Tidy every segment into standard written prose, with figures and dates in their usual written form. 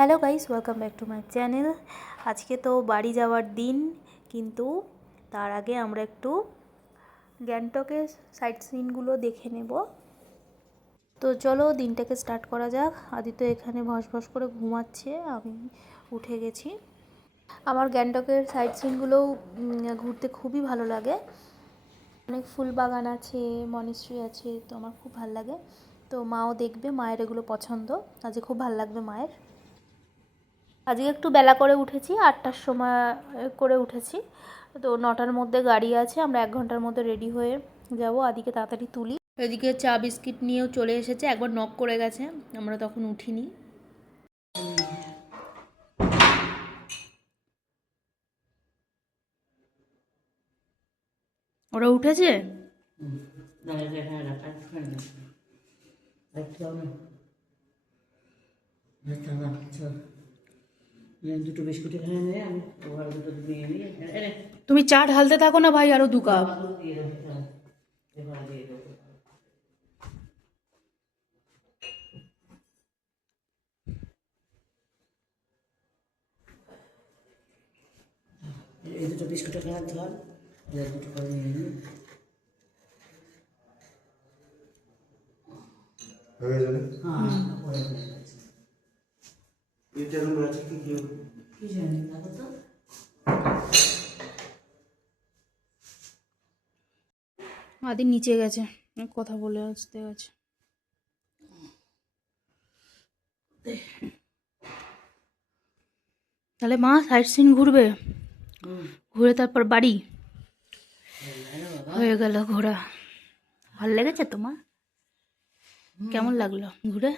Hello guys, welcome back to my channel. আজকে তো বাড়ি যাওয়ার দিন, কিন্তু তার আগে আমরা একটু গ্যাংটকের সাইট সিনগুলো দেখে নেব। তো চলো দিনটাকে স্টার্ট করা যাক। আদিত্য এখানে ভস ভস করে ঘুমাচ্ছে, আমি উঠে গেছি। আমার গ্যাংটকের সাইট সিনগুলোও ঘুরতে খুবই ভালো লাগে। অনেক ফুল বাগান আছে, মনিস্ট্রি আছে, তো আমার খুব ভালো লাগে। তো মাও দেখবে, মায়ের এগুলো পছন্দ, আজকে খুব ভালো লাগবে মায়ের। আজকে একটু বেলা করে উঠেছি, 8টার সময় করে উঠেছি। তো 9টার মধ্যে গাড়ি আছে, আমরা 1 ঘন্টার মধ্যে রেডি হয়ে যাব। আদিকে তাড়াতাড়ি তুলি। এদিকে চা বিস্কিট নিয়েও চলে এসেছে, একবার নক করে গেছে, আমরা তখন উঠিনি। ওরা উঠেছে? দুটো বিস্কুট এখানে নেই, আমি দুটো দিয়ে নিয়ে তুমি চা ঢালতে থাকো না ভাই, আরো 2 কাপ। এই দুটো বিস্কুট এখানে ধর, দুটো করে নিয়ে নিই। হয়ে যাবে। হ্যাঁ, হয়ে গেছে। এটা রুম আছে কি কি জানি দেখো তো। আদি নিচে গেছে, কথা বলে আসতে গেছে। তাহলে মা সাইট সিন ঘুরবে, ঘুরে তারপর বাড়ি হয়ে গেল ঘোরা। ভালো লেগেছে তোমার? কেমন লাগলো ঘুরে?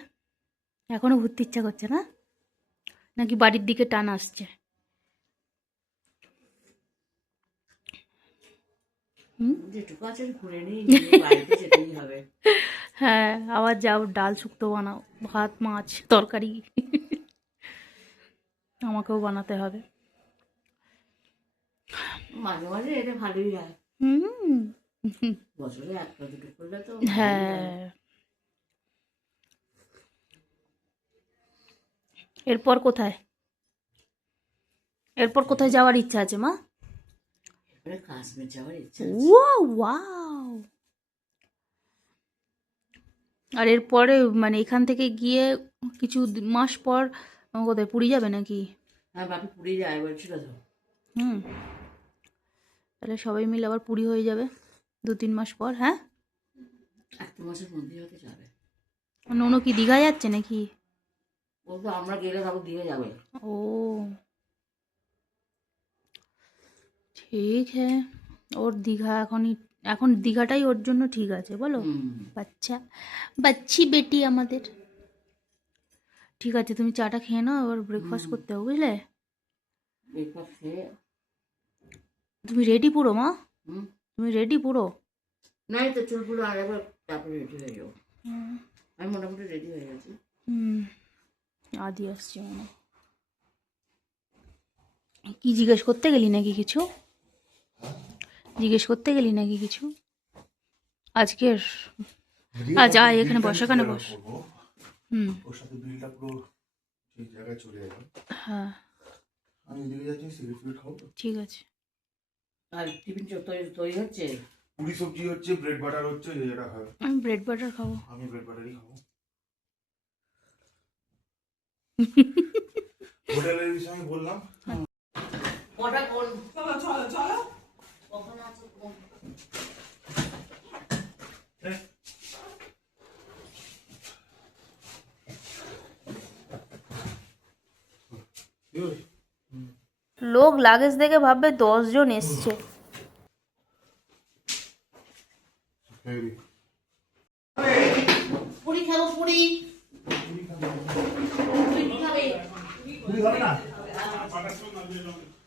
এখনো ঘুরতে ইচ্ছা করছে না, নাকি বাড়ির দিকে টান আসছে? যেটুকু আছে ঘুরে নিই, বাড়িতে যেতেই হবে। হ্যাঁ, আবার যাও, ডাল শুক্তো বানাও, ভাত মাছ তরকারি আমাকেও বানাতে হবে। মাঝে মাঝে এটা ভালোই হয়, হুম, বছরে একটা দুটো করলে তো। হ্যাঁ। এরপর কোথায়, এরপর কোথায় যাওয়ার ইচ্ছা আছে মা? এবারে কাশ্মীর যাওয়ার ইচ্ছা। Wow wow. আর এরপরে মানে এখান থেকে গিয়ে কিছু মাস পর কোথায়, পুরী যাবে নাকি? হ্যাঁ, বাপি পুরী যায় বলছিল তো। হুম, তাহলে সবাই মিলে আবার পুরী হয়ে যাবে 2-3 মাস পর। হ্যাঁ, 1 মাসের মধ্যে হতে যাবে। নোনো কি দীঘা যাচ্ছে নাকি? বলতো আমরা গেলে তারপর দিয়ে যাবে। ও ঠিক হ্যাঁ, ওর দীঘা এখন দীঘাটাই ওর জন্য ঠিক আছে, বলো। বাচ্চা বাচ্চি বেটি আমাদের। ঠিক আছে, তুমি চাটা খেয়ে নাও, এবার ব্রেকফাস্ট করতে হবে, বুঝলে? ব্রেকফাস্ট খেয়ে তুমি রেডি পুরো মা, তুমি রেডি পুরো? নাই তো, চুলগুলো আর একবার তারপরে রেডি হয়ে যাবো। আমি মোটামুটি রেডি হয়ে গেছি। আদি আসছে মনে। কি জিজ্ঞেস করতে গেলি নাকি কিছু? জিজ্ঞেস করতে গেলি নাকি কিছু আজকের? আজ আয়, এখানে বস, এখানে বস। ওর সাথে বিলটা পুরো ঠিক জায়গায় চলে যাবে। হ্যাঁ, আমি এদিকে যাচ্ছি, সিগারেট খাবো। ঠিক আছে। আর টিফিন তৈরি হচ্ছে, পুরি সবজি হচ্ছে, ব্রেড বাটার হচ্ছে, যেটা খাবে। আমি ব্রেড বাটার খাবো। আমি ব্রেড বাটারই খাবো। হোটেলের বিষয়ে আমি বললাম। কটা কোন চলো চলো চলো কখন আছে কোন লোক লাগেজ দেখে ভাববে 10 জন এসছে। পুরি খাবো, পুরি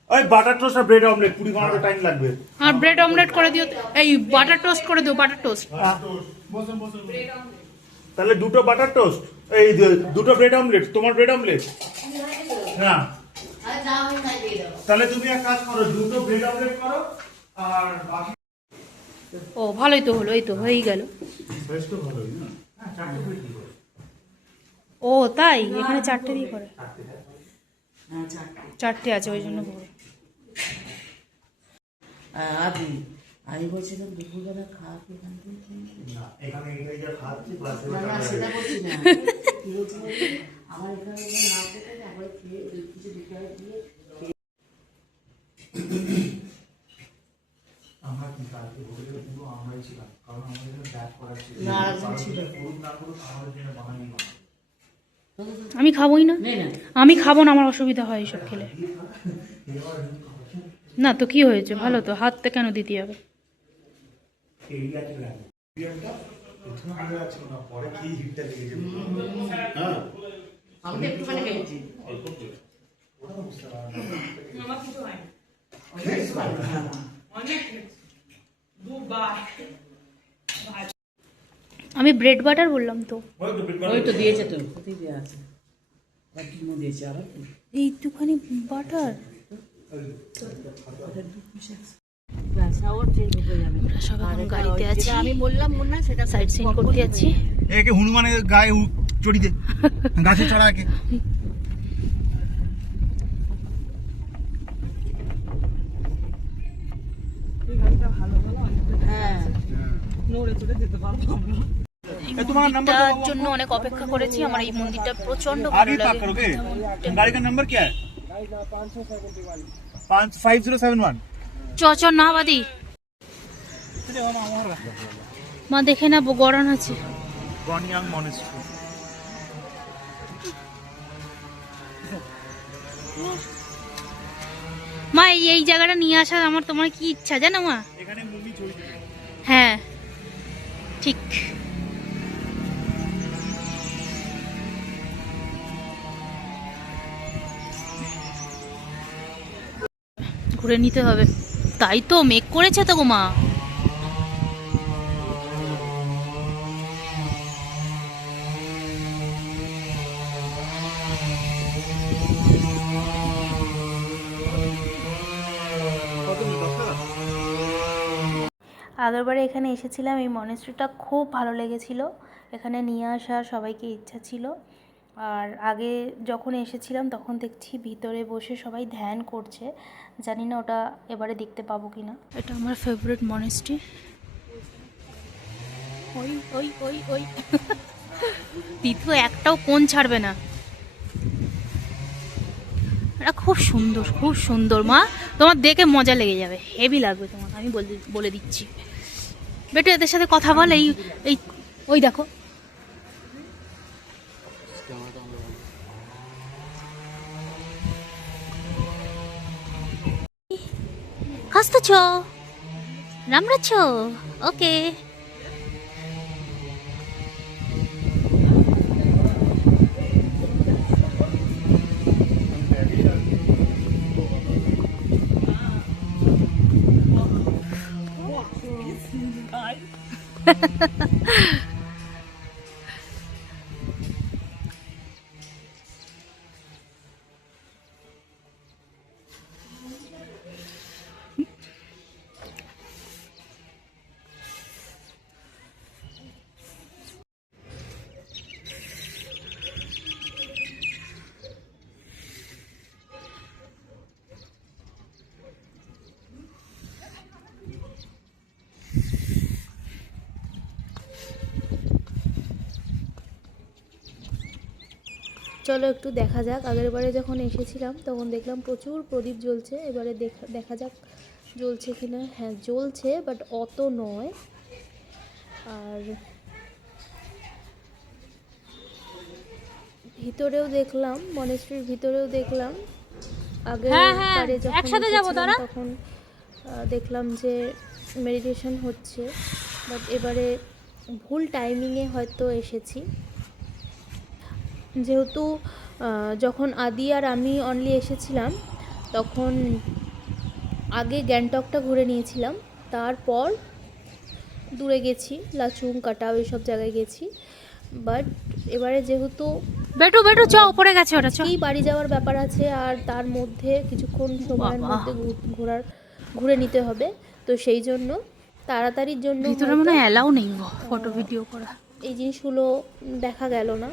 ওই বাটার টোস্ট আর ব্রেড অমলেট, পুরি বানাতে টাইম লাগবে। আর ব্রেড অমলেট করে দিও, এই বাটার টোস্ট করে দিও, বাটার টোস্ট। তাহলে 2টো বাটার টোস্ট, এই 2টো ব্রেড অমলেট। তোমার ব্রেড অমলেট না, তাহলে তুমি এক কাজ করো, 2টো ব্রেড অমলেট করো আর বাকি। ও ভালোই তো হলো, এই তো হয়েই গেল। বেশ তো ভালোই না। হ্যাঁ, 4টে ব্রেড কি করে? ও তাই, এখানে 4টে দিয়ে করে। হ্যাঁ, 4টে। 4টে আছে ওই জন্য বলি। আদি আমি বলছিলাম দুপুরবেলা খাওয়া কি এখান থেকে কিনবি? না, না, সেটা বলছি না। কি হয়েছে বলতো? আমার এখানে না পেতে একবার খেয়ে কিছু বিকালে দিয়ে আমরা কি কালকে হোটেলে পুরো আমরাই ছিলাম, কারণ আমাদের এখানে ব্যাক করা ছিল। না, আরেকজন ছিল। করুন না করুন আমাদের জন্য বাঙালি না। আমি খাবোই না, নে না। আমি খাবো না, আমার অসুবিধা হয় এসব খেলে। না তো কি হয়েছে, ভালো তো, হাতটা কেন দিতে হবে? এরিয়াতে লাগে এরিয়াটা প্রথমে ভালো লাগছিল না, পরে কি হিটটা লেগেছে। হ্যাঁ আমি তো একটুখানি খেয়েছি। অল্প একটু। ওটা তো বুঝতে পারলাম না। বেশ ভালো, হ্যাঁ। আমি ব্রেড বাটার বললাম তো, ওই তো পেট ওই তো দিয়েছে তো, কোথায় দেওয়া আছে? আর কি মনে দিয়েছে আবার কি? এইটুখানি বাটার। ব্যাস, আবার চেঞ্জ হয়ে যাবে। আমরা সব এখন আর এটা গাড়িতে যেটা আছি, আমি বললাম না, সেটা সাইড সিন করতে যাচ্ছি। একে হনুমানের গায়ে চড়ি দে, গাছে চড়া একে। হ্যাঁ, এই মন্দিরটার জন্য অনেক অপেক্ষা করেছি। আমার এই মন্দিরটা প্রচন্ড ভালো आगे पार्क লাগে। करोगे? गाड़ी का नंबर क्या है? 5071। চ চ না বাদি মা, দেখে না গড়ান আছে। गॉन्याং मॉनेस्ट्री। মা এই জায়গাটা নিয়ে আসা আমার, তোমার কি ইচ্ছা জানো মা? এখানে মুভি চড়ি দে। হ্যাঁ ঠিক। ঘুরে নিতে হবে, তাই তো মেঘ করেছে তো গো মা। আগেরবারে এখানে এসেছিলাম, এই মনেস্ট্রিটা খুব ভালো লেগেছিল, এখানে নিয়ে আসার সবাইকে ইচ্ছা ছিল। আর আগে যখন এসেছিলাম তখন দেখছি ভিতরে বসে সবাই ধ্যান করছে, জানি না ওটা এবারে দেখতে পাবো কি না। এটা আমার ফেভারিট মনেস্ট্রি। ওই ওই ওই ওই তিতু একটাও কোণ ছাড়বে না। এটা খুব সুন্দর, খুব সুন্দর মা, তোমার দেখে মজা লেগে যাবে, হেভি লাগবে তোমার, আমি বলে দিচ্ছি। বেটু এদের সাথে কথা বল, এই এই ওই দেখো। হাসতেছ, রামড়াচ্ছ, ওকে। চলো একটু দেখা যাক। আগের বারে যখন এসেছিলাম তখন দেখলাম প্রচুর প্রদীপ জ্বলছে, এবারে দেখা যাক জ্বলছে কিনা। হ্যাঁ জ্বলছে, বাট অত নয়। আর ভিতরেও দেখলাম, মনেস্ট্রির ভিতরেও দেখলাম, আগে একসাথে যাব তখন দেখলাম যে মেডিটেশন হচ্ছে, বাট এবারে ভুল টাইমিংয়ে হয়তো এসেছি। যেহেতু যখন আদি আর আমি অনলি এসেছিলাম তখন আগে গ্যাংটকটা ঘুরে নিয়েছিলাম, তারপর দূরে গেছি, লাচুং কাটাও এইসব জায়গায় গেছি। বাট এবারে যেহেতু বেটু চ উপরে গেছে, ওটা কি বাড়ি যাওয়ার ব্যাপার আছে, আর তার মধ্যে কিছুক্ষণ সময়ের মধ্যে ঘুরে নিতে হবে, তো সেই জন্য তাড়াতাড়ির জন্য ভিতরে মনে হয় অ্যালাউ নেই ফটো ভিডিও করা, এই জিনিসগুলো দেখা গেল না।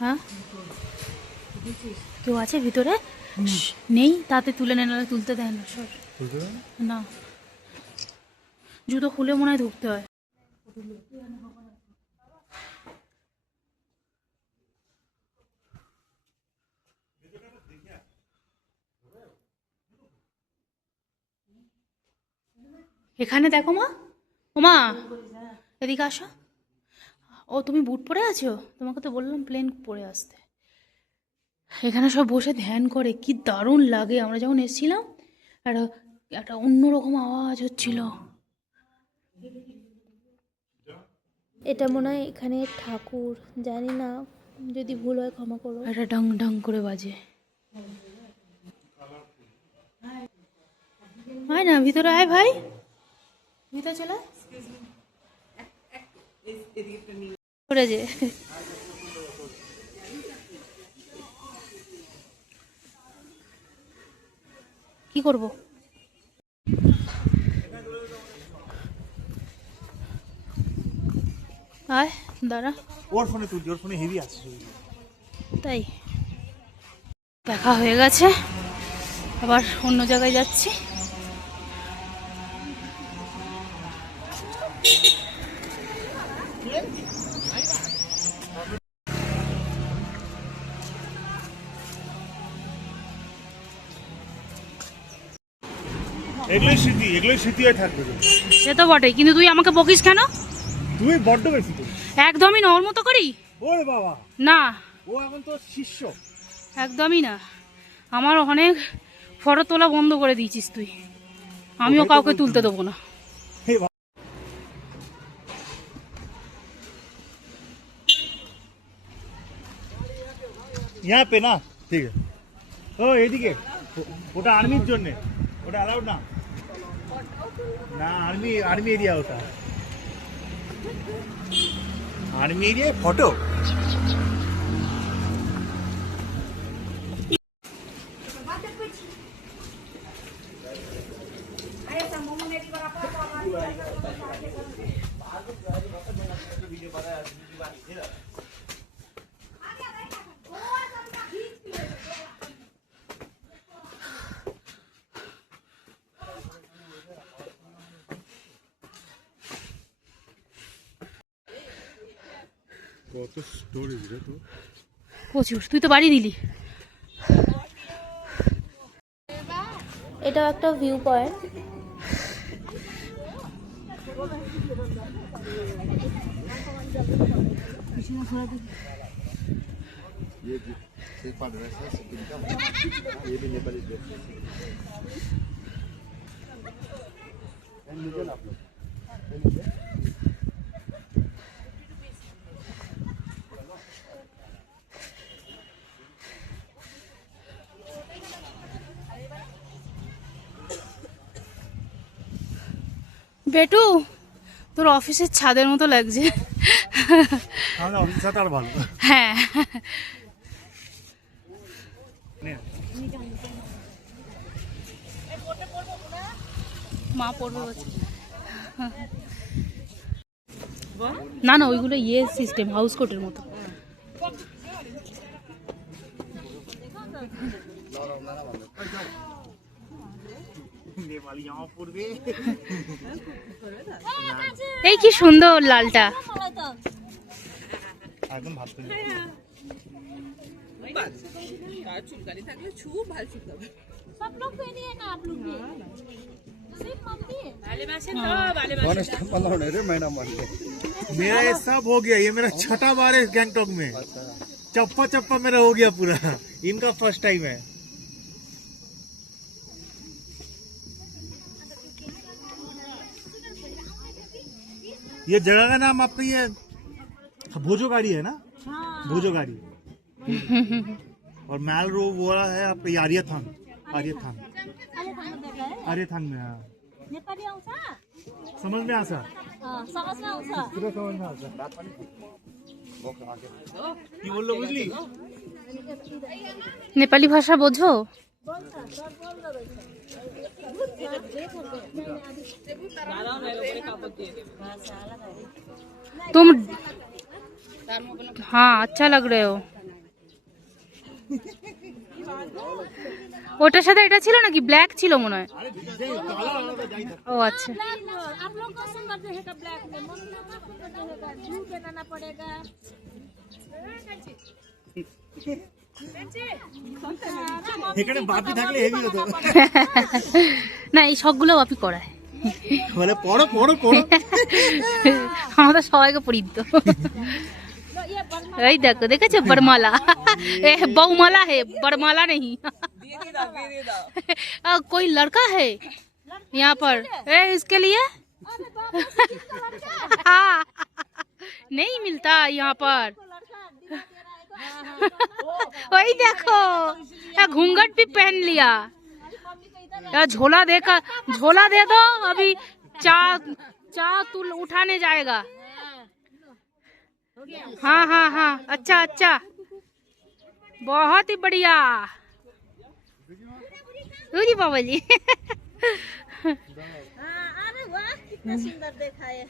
হ্যাঁ কেউ আছে ভিতরে? নেই, তাতে তুলে নেই, নাহলে তুলতে দেয় না। সর না, জুতো খুলে মনে হয় ঢুকতে হয়। এখানে দেখো মা, ও মা এদিকে আসো। ও তুমি বুট পরে আছো? তোমাকে তো বললাম প্লেন পরে আসতে। এখানে সব বসে ধ্যান করে, কি দারুণ লাগে। আমরা যখন এসেছিলাম একটা একটা অন্যরকম আওয়াজ হচ্ছিল। এটা মনে হয় এখানে ঠাকুর, জানি না, যদি ভুল হয় ক্ষমা করো। এটা ডাং ডাং করে বাজে। আয় না ভিতরে, আয় ভাই, ভিতরে চলে করে যে। কি করব? আয় দাঁড়া, ওর ফোনে তুলছি, ওর ফোনে হেভি আসছে। তাই দেখা হয়ে গেছে, আবার অন্য জায়গায় যাচ্ছি। এগুলোই স্মৃতি হয়ে থাকবে। সে তো বটেই, কিন্তু তুই আমাকে বকিস কেন? তুই বড্ড বেশি করিস। একদমই না, ওর মতো করি ওরে বাবা, না, ও এখন তো শিষ্য। একদমই না। আমার অনেক ফটো তোলা বন্ধ করে দিয়েছিস তুই, আমিও কাউকে তুলতে দেবো না। यहाँ पे ना, ठीक है। ও এদিকে, ওটা আর্মির জন্য, ওটা অ্যালাউড না। না আর্মি এরিয়া, ওটা আর্মি এরিয়া ফটো। কত স্টোরেজ রে তো, প্রচুর। তুই তো বাড়ি দিলি। এটাও একটা ভিউ পয়েন্ট। বেটু, তোর অফিসের ছাদের মতো লাগছে। তাহলে অফিসটা আর ভালো। হ্যাঁ, মা পড়বে বলছে। না না, ওইগুলো ইয়ে সিস্টেম, হাউস কোটের মতো। এই কি সুন্দর লালটা। একদম ভাবতে मेरा ये सब हो गया। ये मेरा छठा बार है गैंगटॉक में। चप्पा चप्पा मेरा हो गया पूरा। इनका फर्स्ट टाइम है। ये जगह का नाम आपका ये भोजोगाड़ी है ना? भोजोगाड़ी। और मैल रो वो वाला है आपका आर्यथांग। आर्यथांग में। हाँ, समझ में आसा? पूरा समझ में आसा। কি বললো বুঝলি? নেপালি ভাষা বোঝো? तुम हाँ अच्छा लग रहे हो। ওটার সাথে এটা ছিল নাকি ব্ল্যাক ছিল মনে হয়। ও আচ্ছা आप लोग को सुंदर रहेगा ब्लैक में मम्मी लोग का सुंदर रहेगा जू बनाना पड़ेगा। এখানে বাপি থাকলে হেভি হতো। না এই সবগুলো বাপি করায়। বলে পড়ো পড়ো পড়ো। আমাদের সবাইকে পড়িয়ে দিত। এই দেখো দেখেছো बरमाला बहुमाला है बरमाला नहीं। कोई लड़का है यहाँ पर इसके लिए हाँ नहीं मिलता यहाँ पर। वही देखो घूंघट भी पहन लिया। झोला देकर झोला दे दो अभी चा तुल उठाने जाएगा। हाँ हाँ हाँ अच्छा अच्छा बहुत ही बढ़िया। बाबा जी अरे वाह कितना सुंदर देखा है।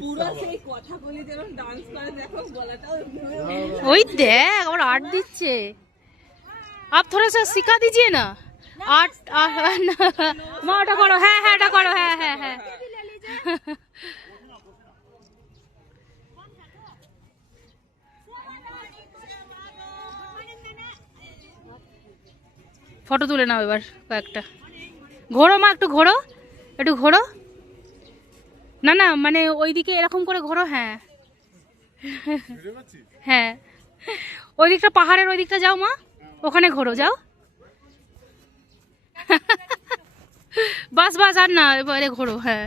पूरा से কথা বলি যেরকম ডান্স করে দেখো গলাটাও ওই দেখ আমার আর্ট দিচ্ছে। आप थोड़ा सा सिखा दीजिए ना आर्ट। মা ওটা করো হ্যাঁ হ্যাঁ ওটা করো হ্যাঁ হ্যাঁ হ্যাঁ। ফটো তুলে নাও এবার কয়েকটা। ঘোরো মা একটু ঘোরো একটু ঘোরো। না না মানে ওইদিকে এরকম করে ঘোরো। হ্যাঁ হ্যাঁ ওই দিকটা পাহাড়ের ওই দিকটা যাও মা ওখানে ঘোরো যাও। বাস বাস আর না এবারে ঘোরো। হ্যাঁ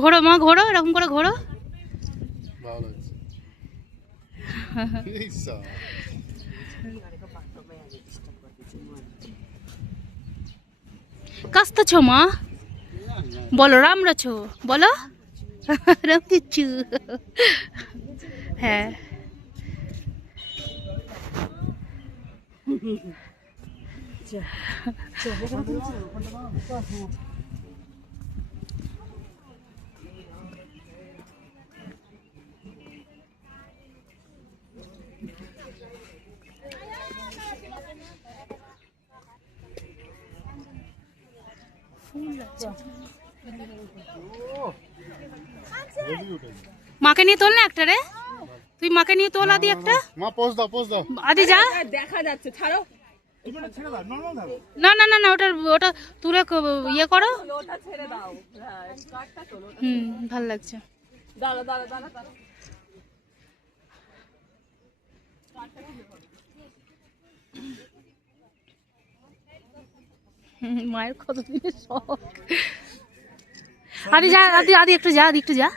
ঘোরো মা ঘোরো এরকম করে ঘোরো। কাস্ত ছো মা বলো রাম রাছো বলো রাম কিচ্ছু। হ্যাঁ মাকে নিয়ে তোল না একটা রে। তুই মাকে নিয়ে তোল আদি একটা। মা পোজ দাও আদি যা দেখা যাচ্ছে ছাড়ো না না না না ওটা ওটা তুলে ইয়ে করো। ওটা ছেড়ে দাও হ্যাঁ কাটটা তোলো ভাল লাগছে। দাঁড়া দাঁড়া দাঁড়া দাঁড়া মায়ের কতদিনের শখ। আদি যা আদি আদি একটু যা আদি একটু যা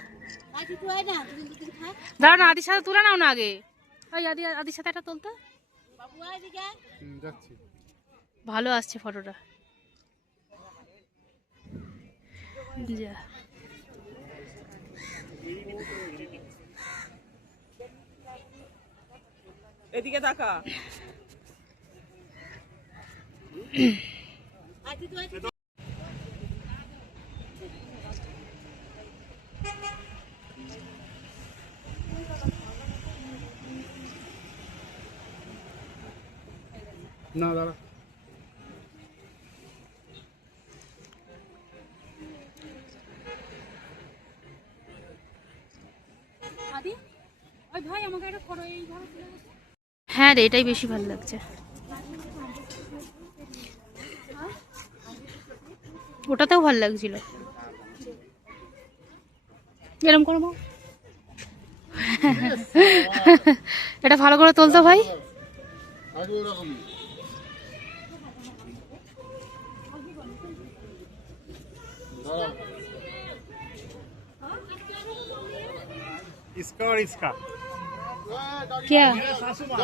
দাঁড়া না আদির সাথে তুলে নাও না আগে। ওই আদি আদির সাথে একটা তুলতে ভালো আসছে ফটোটা। যা এদিকে তাকা না দাঁড়া হ্যাঁ রে এটাই বেশি ভালো লাগছে। ওটাতেও ভালো লাগছিল এরকম করবো। এটা ভালো করে তুলতো ভাই। इसका और इसका क्या मेरा सासू माँ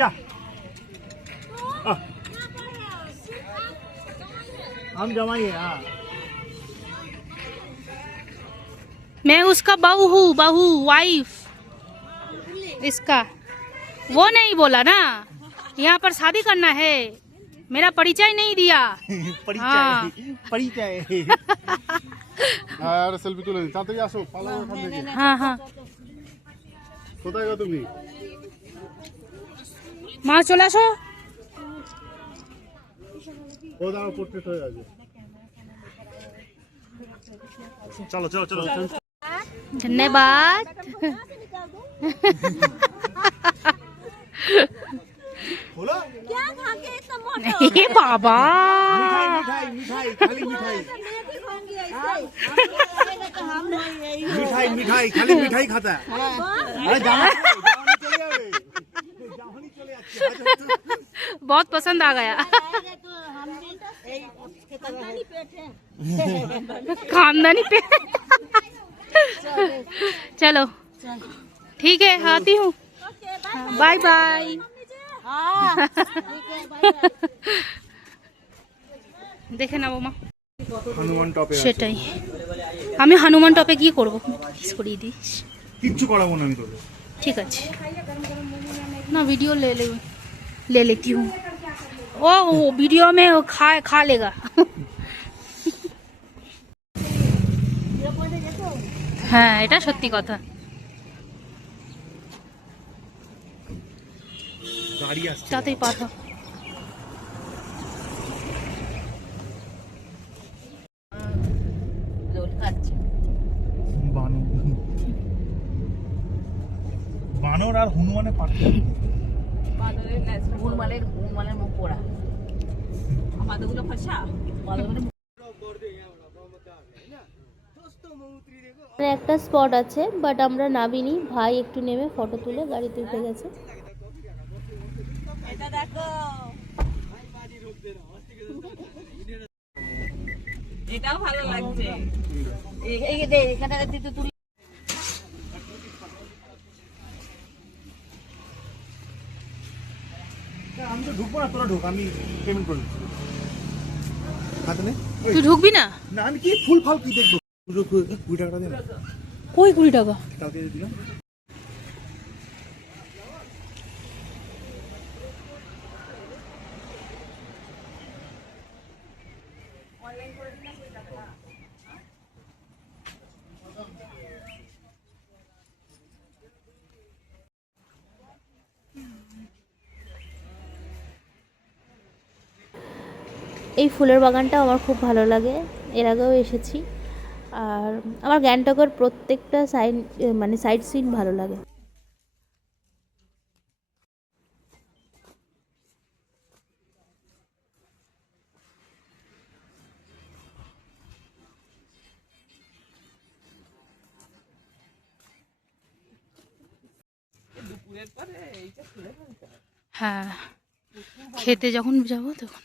या हम जमाएंगे। हाँ मैं उसका बहू हूँ बहू वाइफ इसका। वो नहीं बोला ना, यहाँ पर शादी करना है, मेरा परिचय नहीं दिया। हाँ। परिचय আর সেলফি তুলে দিই, তাড়াতাড়ি আসো, পালাও ওখান থেকে। हाँ हाँ কোথায় গো তুমি? মা চলে আসো। ও দাঁড়াও, পোর্ট্রেট হয়ে আছে। चलो चलो चलो धन्यवाद। बोलो क्या खा के इतना मोटा? ये बाबा मिठाई मिठाई खाली मिठाई मिठाई मिठाई खाली मिठाई खाता है। अरे जाओ चले जाओ बहुत पसंद आ गया। खानदानी पे। चलो ठीक है, आती हूँ, बाय बाय। দেখে নাও মা, হনুমান টপে সেটাই আমি হনুমান টপে গিয়ে করবো, প্লিজ করিয়ে দিস। কিচ্ছু করাবো না আমি তোকে। ठीक है ना, वीडियो ले लेती हूँ। वो वीडियो में वो खा लेगा। হ্যাঁ এটা সত্যি কথা। গাড়ি আসছে তাতেই পাঠা রোল খাচ্ছে। বানর বানর আর হনুমানের পার্থক্য হনুমানের মুখ পোড়া। বাঁদরগুলো ফসা, বাঁদরগুলো একটা স্পট আছে, বাট আমরা নামিনি, ভাই একটু নেমে ফটো তুলে গাড়িতে উঠে গেছে। এটাও ভালো লাগছে। এখানে তুই আমি তো ঢুকবো না, তোরা ঢুক, আমি পেমেন্ট করে দিচ্ছি। হাতে নে। তুই ঢুকবি না? না আমি কি ফুল ফাল কি দেখবো? 20 টাকাটা দে না, কই 20 টাকা? কালকে দিলাম। এই ফুলের বাগানটা আমার খুব ভালো লাগে, এর আগেও এসেছি। আর আমার গ্যাংটকের প্রত্যেকটা সাইড সিন ভালো লাগে। হ্যাঁ খেতে যখন যাবো তখন।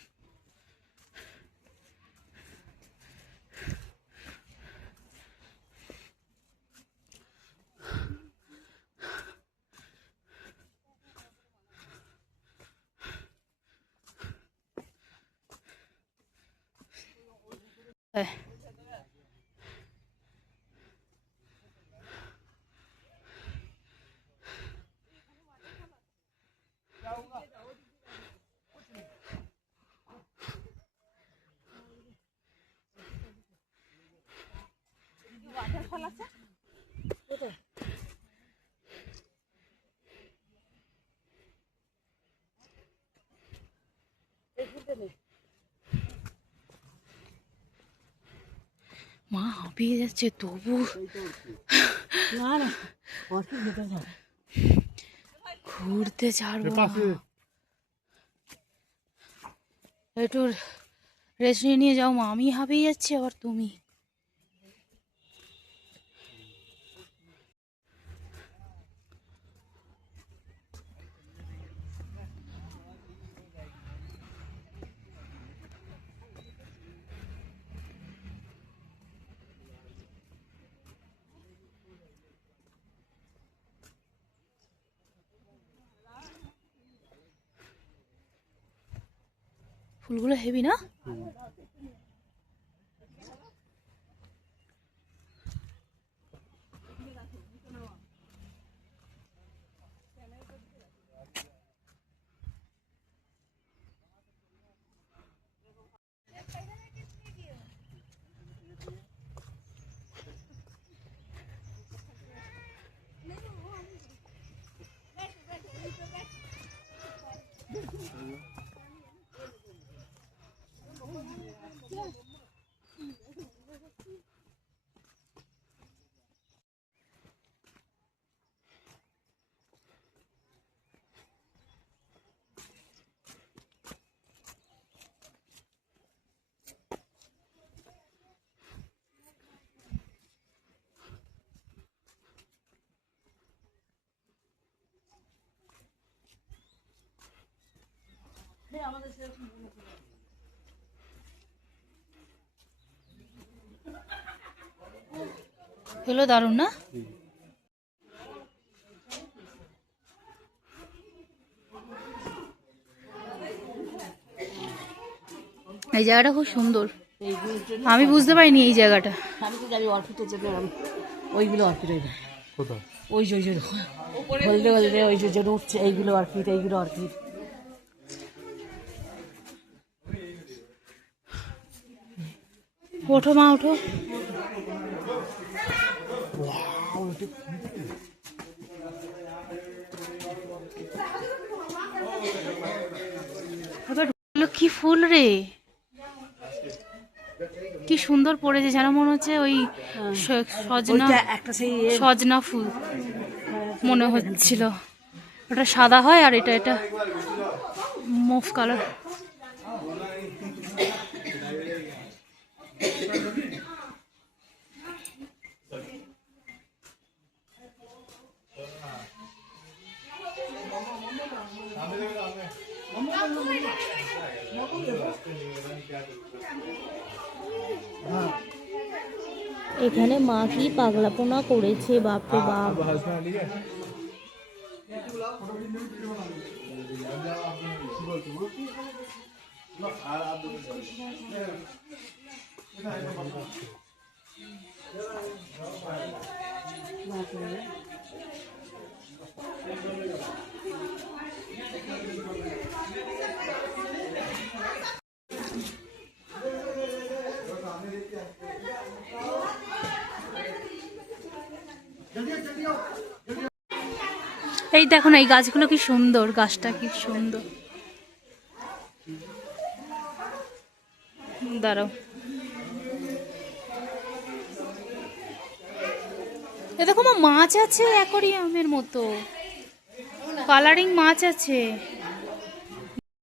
মা হাঁপিয়ে যাচ্ছে তবু ঘুরতে ছাড়বো না। একটু রেস্ট নিয়ে যাও মা, আমি হাঁপিয়ে যাচ্ছি আবার তুমি। ফুলগুলো হেভি না? এগুলো দারুণ না? এই জায়গাটা খুব সুন্দর, এইগুলোর জন্য আমি বুঝতে পারিনি এই জায়গাটা। আমি তো জানি অর্কিডের জন্য ওইগুলো অর্কিড ওই কোথায়? ওই যে হলদে হলদে ওই যে উঠছে, এইগুলো অর্কিড, এইগুলো অর্কিড। ওঠো মা, ওঠো। এবার কি ফুল রে, কি সুন্দর পড়েছে, যেন মনে হচ্ছে ওই সজনা, ওইটা একটা সেই সজনা ফুল মনে হচ্ছিল। ওটা সাদা হয় আর এটা এটা মুভ কালার। এখানে মা কি পাগলাপোনা করেছে, বাপরে বাপ। এই দেখো না, এই গাছগুলো কি সুন্দর, গাছটা কি সুন্দর। দাঁড়াও, এ দেখো মা, মাছ আছে অ্যাকোরিয়ামের মতো, কালারিং মাছ আছে।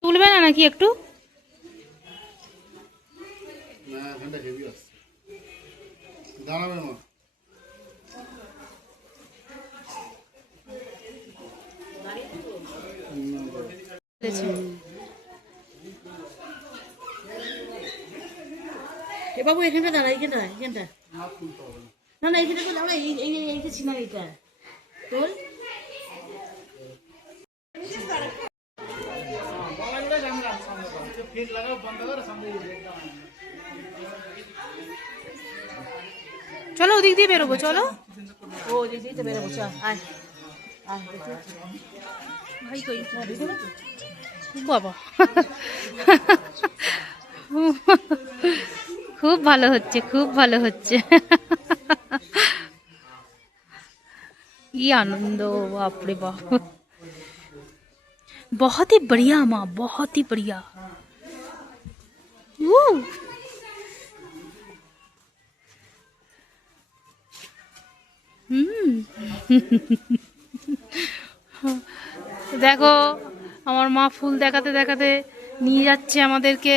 তুলবে না নাকি একটু? এ বাবু এখানটা দাঁড়া, এইখানটা এখানটা না না এইখানটা তো দাঁড়া, এইটা ছিল এইটা তোর। চলো ওদিক দিয়ে বেরোবো, চলো। ও দিদি তো বেরোবো, চল আয় আয়। ভাই কই? বাবা খুব ভালো হচ্ছে, খুব ভালো হচ্ছে। কি आनंद, बाप रे बाप, बहुत ही बढ़िया माँ, बहुत ही बढ़िया। দেখো আমার মা ফুল দেখাতে দেখাতে নিয়ে যাচ্ছে আমাদেরকে,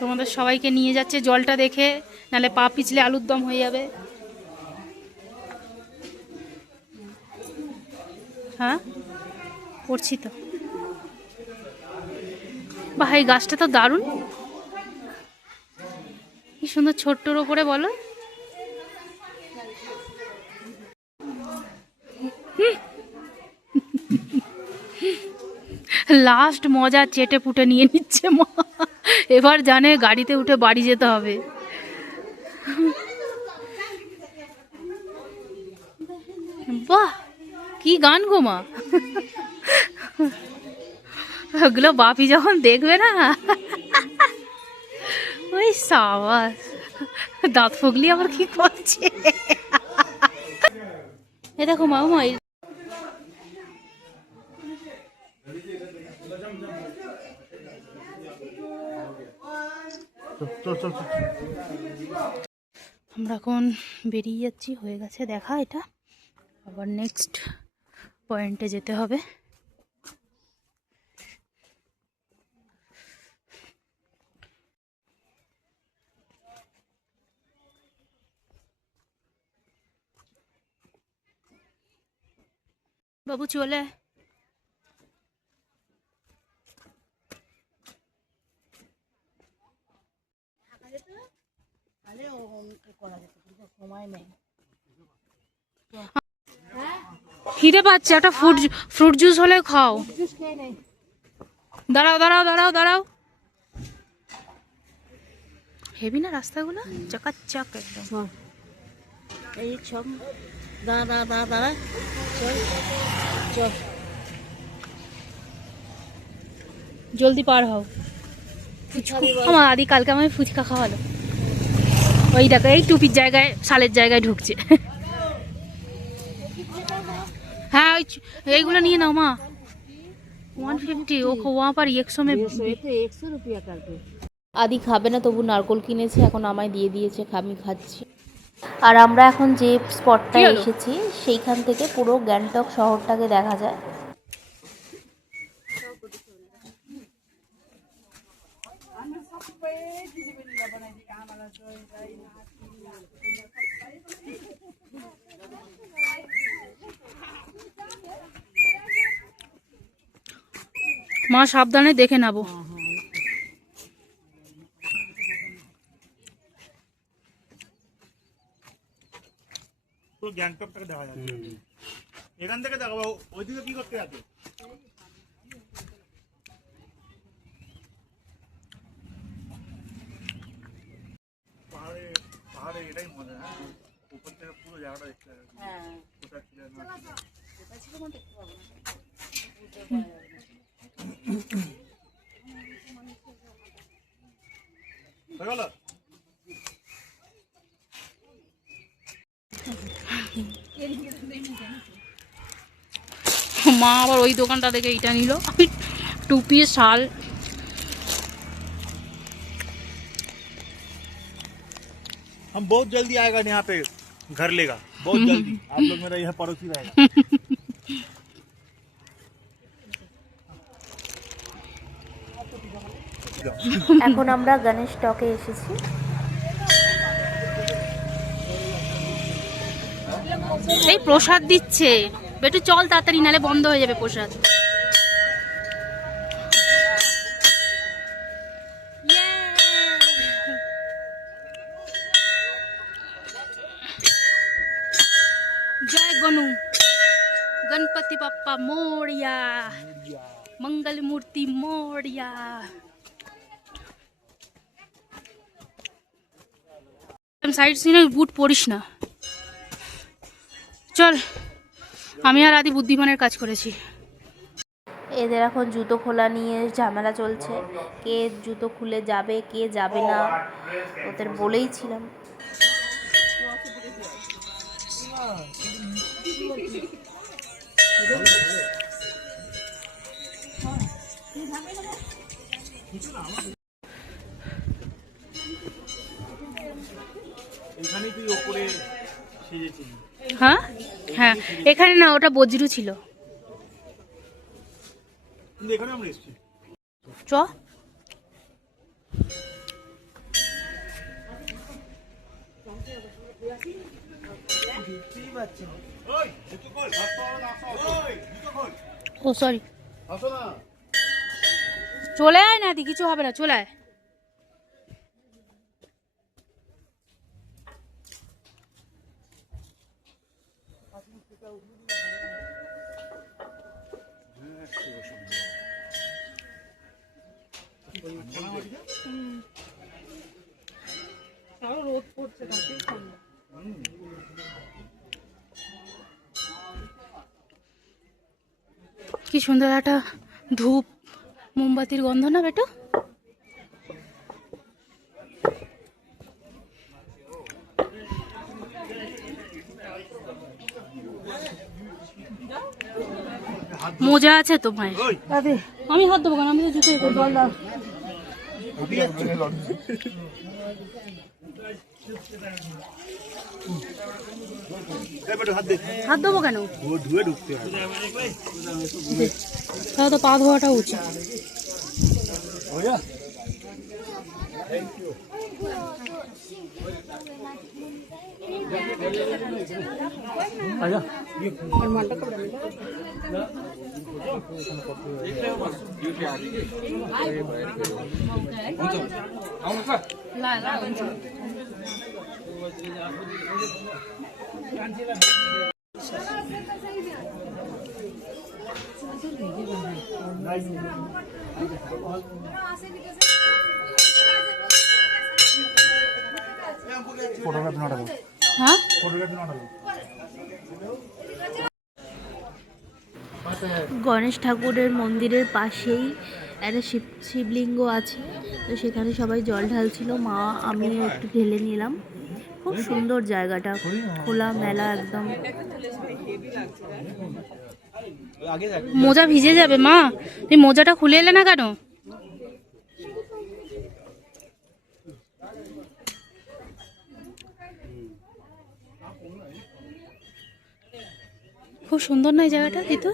তোমাদের সবাইকে নিয়ে যাচ্ছে জলটা দেখে, নালে পা পিছলে আলুর দম হয়ে যাবে। হ্যাঁ করছি তো। বাহ, এই গাছটা তো দারুণ, কি সুন্দর, ছোট্টর ওপরে বলো। লাস্ট মজা চেটে পুটে নিয়ে নিচ্ছে মা, এবার জানে গাড়িতে উঠে বাড়ি যেতে হবে। বাহ, কি গান গো মা, ওগুলো বাপি যখন দেখবে না, ওই সাবাস, দাঁত ফুগলি আবার কি করছে। এ দেখো মা, মা আমরা এখন বেরিয়ে যাচ্ছি, হয়ে গেছে দেখা এটা, আবার নেক্সট পয়েন্টে যেতে হবে। বাবু চলে করা যেত, কিন্তু সময় নেই। খিদে পাচ্ছে, একটা ফ্রুট জুস হলে খাও। দাঁড়াও দাঁড়াও দাঁড়াও দাঁড়াও। হেবি না রাস্তাগুলো, চাকাচাক একদম। এই সব দাঁড়া দাঁড়া দাঁড়া, চল চল। জলদি পার হও। আমার আদি কালকে আমায় ফুচকা খাওয়ালো। ওই দেখো এই টুপির জায়গায় শালের জায়গায় ঢুকছে। হ্যাঁ এইগুলো নিয়ে নাও মা। 150 वो वहाँ पर 100 में। 100 रुपया कर दे। আদি খাবে না, তবু নারকোল কিনেছে, এখন আমায় দিয়ে দিয়েছে, আমি খাচ্ছি। আর আমরা এখন যে স্পটটায় এসেছি সেইখান থেকে পুরো গ্যাংটক শহরটাকে দেখা যায়। মা সাবধানে দেখে নেবো। পুরো গ্যাংটকটাকে দেখা যাচ্ছে এখান থেকে। দেখাবো ওইদিকে কি করতে যাচ্ছে? পাহাড়ে পাহাড়ে এটাই মজা, হ্যাঁ, উপর থেকে পুরো জায়গাটা দেখতে পাবে। হ্যাঁ, কোথায় ছিল না কোথায় ছিল মানে দেখতে পাবো না। হয়ে গেল? মা আবার ওই দোকানটা থেকে এইটা নিল, টুপি শাল। हम बहुत जल्दी आएगा यहाँ पे घर लेगा, बहुत जल्दी। आप लोग मेरा यह पड़ोसी रहेगा। এখন আমরা গণেশ টকে এসেছি। এই প্রসাদ দিচ্ছে, বেটু চল তাড়াতাড়ি, নালে বন্ধ হয়ে যাবে প্রসাদ। জয় গনু गणपति बाप्पा मोरिया, मंगल मूर्ति मोरिया। সাইড সিনে বুট পরিস না। চল, আমি আর আদি বুদ্ধিমানের কাজ করেছি। এদের এখন জুতো খোলা নিয়ে ঝামেলা চলছে, কে জুতো খুলে যাবে কে যাবে না, ওদের বলেই ছিলাম। এখানেই তুই ওপরে সেজেছিলি। হ্যাঁ হ্যাঁ, এখানে না, ওটা বজ্রু ছিল। কিন্তু এখানে আমরা এসেছি। চ ও সরি, চলে আয় না দি, কিছু হবে না, চলে আয়। রোদ পড়ছে, তাতেই ঠান্ডা। কি সুন্দর একটা ধূপ মোমবাতির গন্ধ না বেটো। মোজা আছে তো ভাই? আমি হাত দেবো কেন, আমি তো জুতো জল দাও। হাত দেবো কেন? ধুয়ে ঢুকতে হবে, তাহলে তো পা ধোয়াটা উচিত। फोटोग्राफ ना डालो, हाँ फोटोग्राफ ना डालो। গণেশ ঠাকুরের মন্দিরের পাশেই একটা শিবলিঙ্গ আছে, তো সেখানে সবাই জল ঢালছিল, মা আমিও একটু ঢেলে নিলাম। খুব সুন্দর জায়গাটা, খোলা মেলা একদম। মোজা ভিজে যাবে মা, তুমি মোজাটা খুলে এলে না কেন? খুব সুন্দর নয় জায়গাটা দিতো।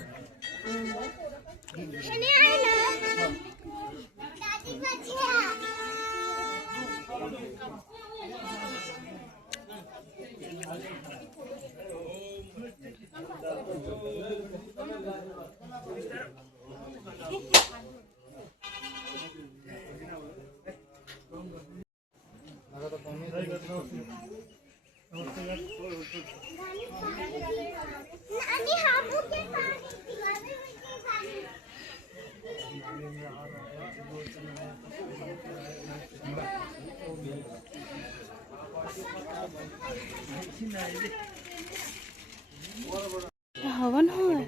হওয়ান হয়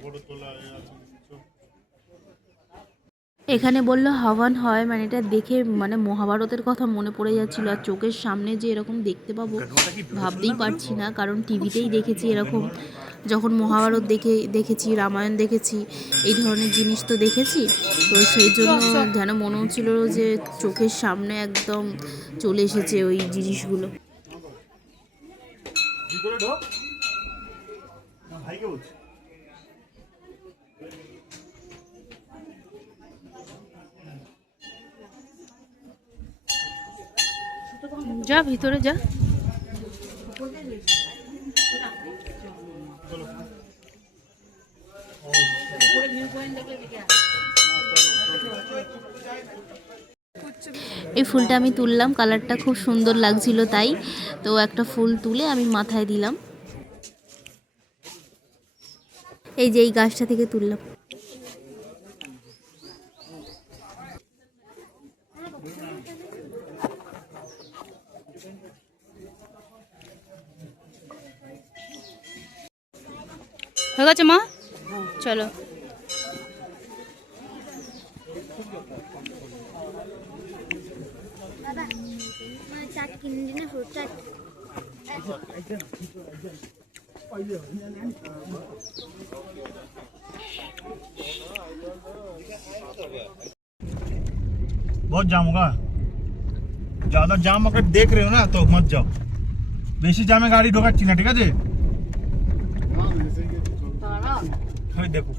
এখানে বললো হাওয়ান হয়, মানে এটা দেখে মানে মহাভারতের কথা মনে পড়ে যাচ্ছিল। আর চোখের সামনে যে এরকম দেখতে পাবো ভাবতেই পারছি না, কারণ টিভিতেই দেখেছি এরকম, যখন মহাভারত দেখেছি, রামায়ণ দেখেছি, এই ধরনের জিনিস তো দেখেছি। তো সেই জন্য যেন মনে হচ্ছিল যে চোখের সামনে একদম চলে এসেছে ওই জিনিসগুলো। ভিতরে ঢোক না, ভাইকে বলছি। যা ভিতরে যা। এই ফুলটা আমি তুললাম, কালারটা খুব সুন্দর লাগছিল, তাই তো একটা ফুল তুলে আমি মাথায় দিলাম। এই যে এই গাছটা থেকে তুললাম। হয়ে গেছে মা, চলো। बहुत जाम होगा, ज्यादा जाम अगर देख रहे हो ना तो मत जाओ, বেশি জামে গাড়ি ঢোকাচ্ছি না, ঠিক আছে? ওই দেখো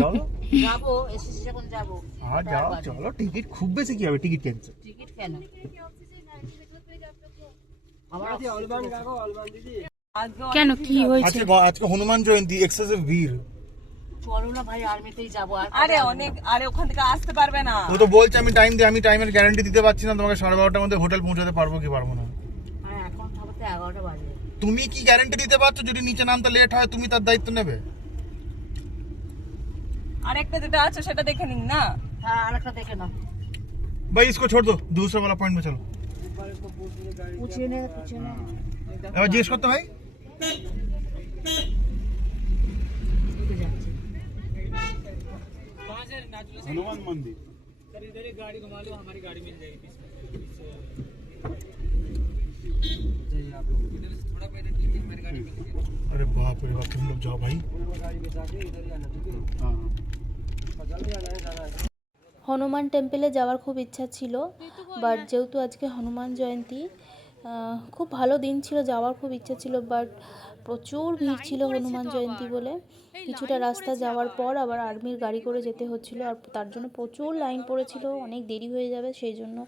চলো যাবো, এসেছি যখন যাবো। আর যাও, চলো। টিকিট খুব বেশি কি হবে, টিকিট ক্যান্সেল। টিকিট কেন? কেন, কি হয়েছে? আজকে হনুমান জয়ন্তী, এক্সেসিভ ভিড়। চলো না ভাই, আর্মিতেই যাবো। আরে অনেক, আরে ওখান থেকে আসতে পারবে না। ও তো বলছে আমি টাইম দিই, আমি টাইমের গ্যারান্টি দিতে পারছি না তোমাকে, 12:30টার মধ্যে হোটেল পৌঁছাতে পারবো কি পারবো না। হ্যাঁ, এখন সবাই 11টা বাজে। তুমি কি গ্যারান্টি দিতে পারছো যদি নিচে নামতে লেট হয় তুমি তার দায়িত্ব নেবে? আরেকটা যেটা আছে সেটা দেখে নিন না। হ্যাঁ, আরেকটা দেখে নাও। भाई इसको छोड़ दो, दूसरा वाला पॉइंट में चलो। পুছিয়ে নে। এবার জিজ্ঞেস করতে ভাই। हनुमान मंदिर इधर एक गाड़ी घुमा लो, हमारी गाड़ी मिल जाएगी। अरे बाप रे बाप, तुम लोग जाओ भाई। হনুমান টেম্পলে যাওয়ার খুব ইচ্ছা ছিল, বাট যেহেতু আজকে হনুমান জয়ন্তী, খুব ভালো দিন ছিল, যাওয়ার খুব ইচ্ছা ছিল, বাট প্রচুর ভিড় ছিল হনুমান জয়ন্তী বলে। কিছুটা রাস্তা যাওয়ার পর আবার আর্মির গাড়ি করে যেতে হচ্ছিল, আর তার জন্য প্রচুর লাইন পড়েছিল, অনেক দেরি হয়ে যাবে। সেই জন্য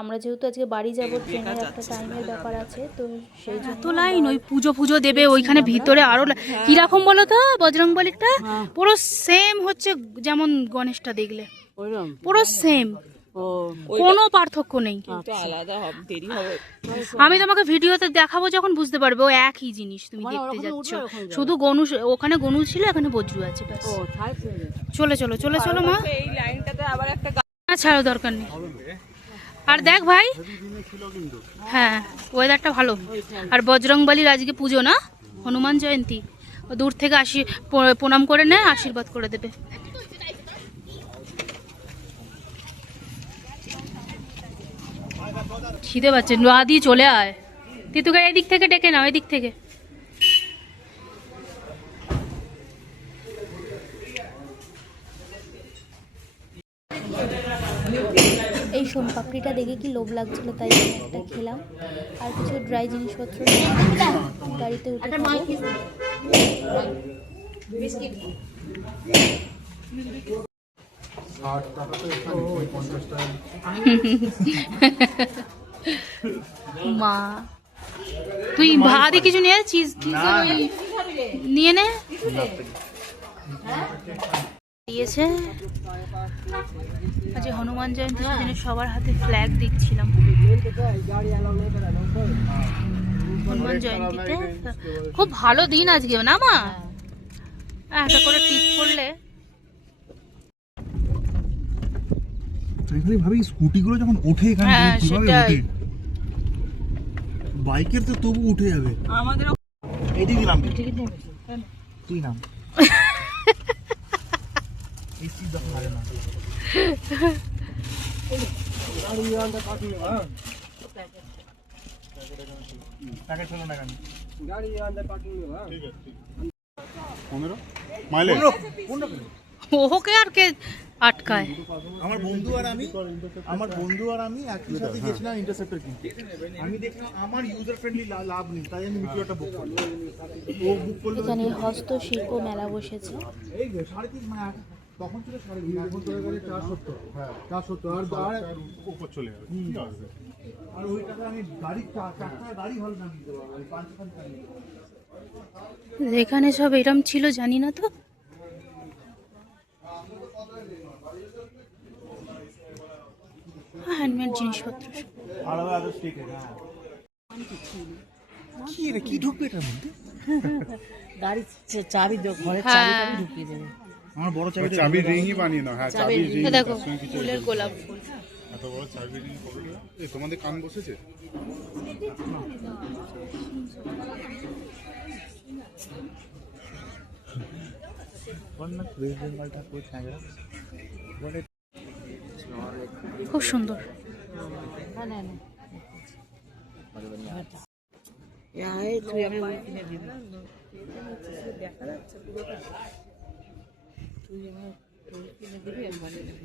আমরা যেহেতু আজকে বাড়ি যাব, ট্রেনের একটা টাইমের ব্যাপার আছে, তো সেই জন্য তো লাইন, ওই পুজো দেবে ওইখানে ভিতরে আরো কিরকম বলো তো, বজরংবলীটা পুরো সেম হচ্ছে যেমন গণেশটা দেখলে, ওইরকম পুরো সেম। কোনো পার্থক্য নেই। কিন্তু আলাদা হবে, দেরি হবে। আমি তোমাকে ভিডিওতে দেখাবো যখন বুঝতে পারবে ও একই জিনিস তুমি দেখতে যাচ্ছ, শুধু গনু ওখানে গনু ছিল, এখানে বজ্রু আছে ব্যাস। চলে চলো চলে চলো মা, এই লাইনটাতে আবার একটা না ছাড়ো দরকার নেই। আর দেখ ভাই, হ্যাঁ ওয়েদারটা ভালো, আর বজরংবলীর আজকে পুজো না, হনুমান জয়ন্তী, ও দূর থেকে প্রণাম করে নেয়, আশীর্বাদ করে দেবে। খিদে পাচ্ছে, নোয়া দিয়ে চলে আয়, তিতুকে এদিক থেকে ডেকে নাও, এদিক থেকে। এই সোনপাপড়িটা দেখে কি লোভ লাগছিল, তাই আমি একটা খেলাম। আর কিছু ড্রাই জিনিসপত্র নিয়ে গাড়িতে উঠে খাবো। মা তুই ভাদি কিছু নিয়ে চিজ নিয়ে নে দিয়েছে। আজ হনুমান জয়ন্তী, সেদিন সবার হাতে ফ্ল্যাগ দেখছিলাম। হনুমান জয়ন্তীতে খুব ভালো দিন আজকে না মা, একটা করে টিপ করলে। এখানে ভাবি স্কুটি গুলো যখন ওঠে এখানে হ্যাঁ, কিভাবে সেটাই। ওঠে, বাইকের তো তবু উঠে যাবে। আমাদের এইদিকে নাম তুই নাম এই চীজ যখন লাগে না টাকা চলো না কেন ওকে আর কে আটকায়। আমার বন্ধু আর আমি একই সাথে গেছিলাম ইন্টারসেপ্টর কিনতে। আমি দেখলাম আমার ইউজার ফ্রেন্ডলি লাভ নেই, তাই আমি ভিডিওটা বুক করলাম। ও বুক করলো, এখানে হস্তশিল্প মেলা বসেছে। এই 3.5 মানে তখন ছিল 3.5, এখন চলে গেলে 470। হ্যাঁ 470 আর উপর চলে যাবে। আর ওই টাকা আমি গাড়ি চারটা গাড়ি হল না নিতে পারবো, 5 টাকা। এখানে সব এরম ছিল জানি না তো। হ্যান্ডমেড জিনিসপত্র আলাদা আলাদা স্টিক আছে। কি রে, কি ঢুকবে এটার মধ্যে? গাড়ি চাবি ঘরের হ্যাঁ। চাবি ঢুকিয়ে দেবে। আমার বড় চাবি চাবি রিংই বানিয়ে নাও। হ্যাঁ চাবি রিং। তো দেখো ফুলের গোলাপ ফুল। এত বড় চাবি রিং পকেটে। এই তোমাদের কান বসেছে? খুব সুন্দর। তুই আমি ওই কিনে দিবি। তুই আমার ওই কিনে দিবি, আমি বানিয়ে দেবো।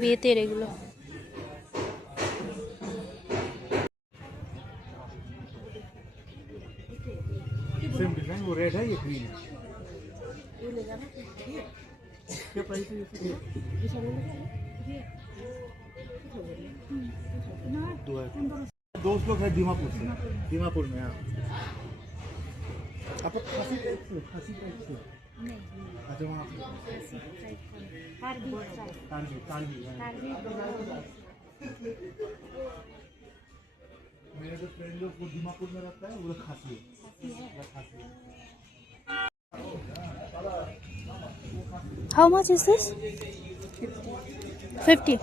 বেতের এগুলো। सेम डिजाइन, वो रेड है, ये ग्रीन है। क्या प्राइस है इसकी? 2 लोग है दीमापुर से, दीमापुर में। हाँ आप खासी टाइप से अच्छा वहाँ कारगी मेरे जो फ्रेंड लोग वो दीमापुर में रहता है, वो खासी है। How much is this? 50.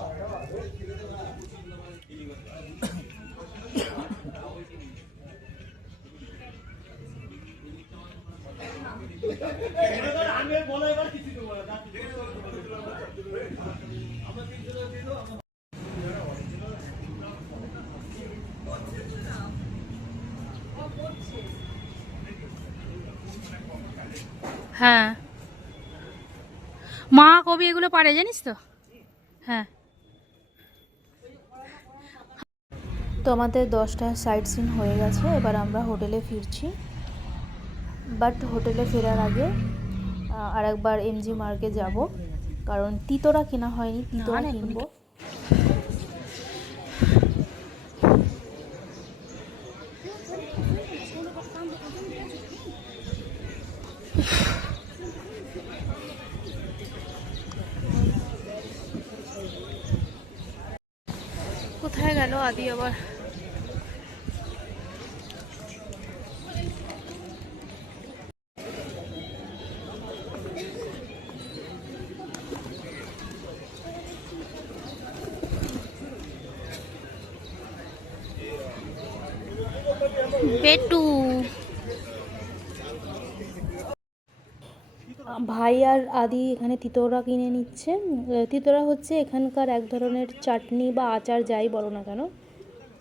হ্যাঁ মা কবি এগুলো পারে জানিস তো। হ্যাঁ তো আমাদের 10টা সাইট সিন হয়ে গেছে, এবার আমরা হোটেলে ফিরছি। বাট হোটেলে ফেরার আগে আরেকবার এমজি মার্কে যাব, কারণ তিতোরা কেনা হয়নি, তিতোরা কিনবো। আদি আবার বেটু। ভাই আর আদি এখানে তিতোরা কিনে নিচ্ছে। তিতোরা হচ্ছে এখানকার এক ধরনের চাটনি বা আচার যাই বলো না কেন,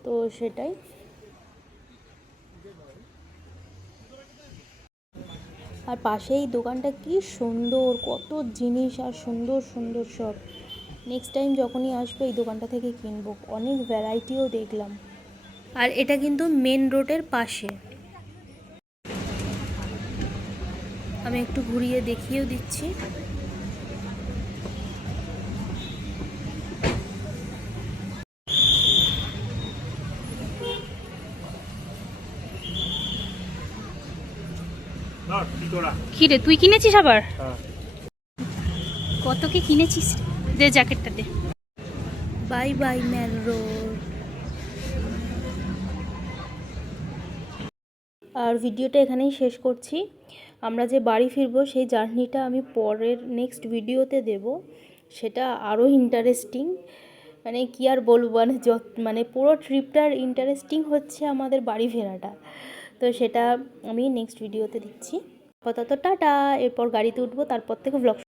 তো সেটাই। আর পাশেই দোকানটা কি সুন্দর, কত জিনিস আর সুন্দর সুন্দর সব। নেক্সট টাইম যখনই আসবো এই দোকানটা থেকে কিনবো, অনেক ভ্যারাইটিও দেখলাম। আর এটা কিন্তু মেন রোডের পাশে। আমি একটু ঘুরিয়ে দেখিয়েও দিচ্ছি। কি রে, তুই কিনেছিস আবার? কত কি কিনেছিস? দে জ্যাকেটটা দে। Bye bye Mall Road. আর ভিডিওটা এখানেই শেষ করছি। আমরা যে বাড়ি ফিরবো সেই জার্নিটা আমি পরের নেক্সট ভিডিওতে দেব। সেটা আরও ইন্টারেস্টিং, মানে কি আর বলবো, মানে পুরো ট্রিপটার ইন্টারেস্টিং হচ্ছে আমাদের বাড়ি ফেরাটা। তো সেটা আমি নেক্সট ভিডিওতে দিচ্ছি। আপাতত টাটা। এরপর গাড়িতে উঠবো, তারপর থেকে ব্লগ